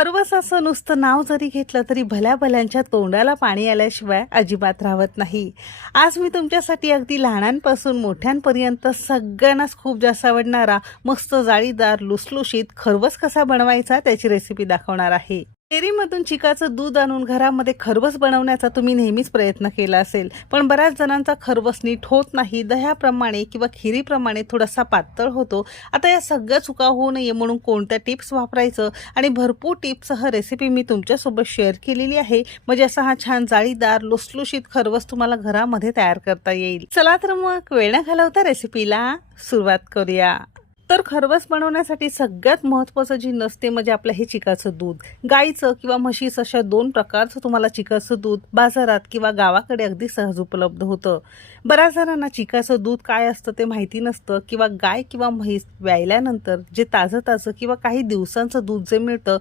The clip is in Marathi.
खरवस असं नुसतं नाव जरी घेतलं तरी भल्या भल्यांच्या तोंडाला पाणी आल्याशिवाय अजिबात राहत नाही. आज मी तुमच्यासाठी अगदी लहानांपासून मोठ्यांपर्यंत सगळ्यांनाच खूप जास्त आवडणारा मस्त जाळीदार लुसलुशीत खरवस कसा बनवायचा त्याची रेसिपी दाखवणार आहे. डेअरीमधून चिकाचं दूध आणून घरामध्ये खरवस बनवण्याचा तुम्ही नेहमीच प्रयत्न केला असेल, पण बऱ्याच जणांचा खरवस नीट होत नाही. दह्याप्रमाणे किंवा खिरीप्रमाणे थोडासा पातळ होतो. आता या सगळ्या चुका होऊ नये म्हणून कोणत्या टिप्स वापरायचं आणि भरपूर टिप्ससह रेसिपी मी तुमच्यासोबत शेअर केलेली आहे. म्हणजे असा हा छान जाळीदार लुसलुशीत खरवस तुम्हाला घरामध्ये तयार करता येईल. चला तर मग वेळ न घालवता रेसिपीला सुरुवात करूया. तर खरवस बनवण्यासाठी सगळ्यात महत्त्वाचं जी नसते म्हणजे आपलं हे चिकाचं दूध. गाईचं किंवा म्हशीचं अशा दोन प्रकारचं तुम्हाला चिकाचं दूध बाजारात किंवा गावाकडे अगदी सहज उपलब्ध होतं. बऱ्याच जणांना चिकाचं दूध काय असतं ते माहिती नसतं किंवा गाय किंवा म्हैस व्यायल्यानंतर जे ताजं किंवा काही दिवसांचं दूध जे मिळतं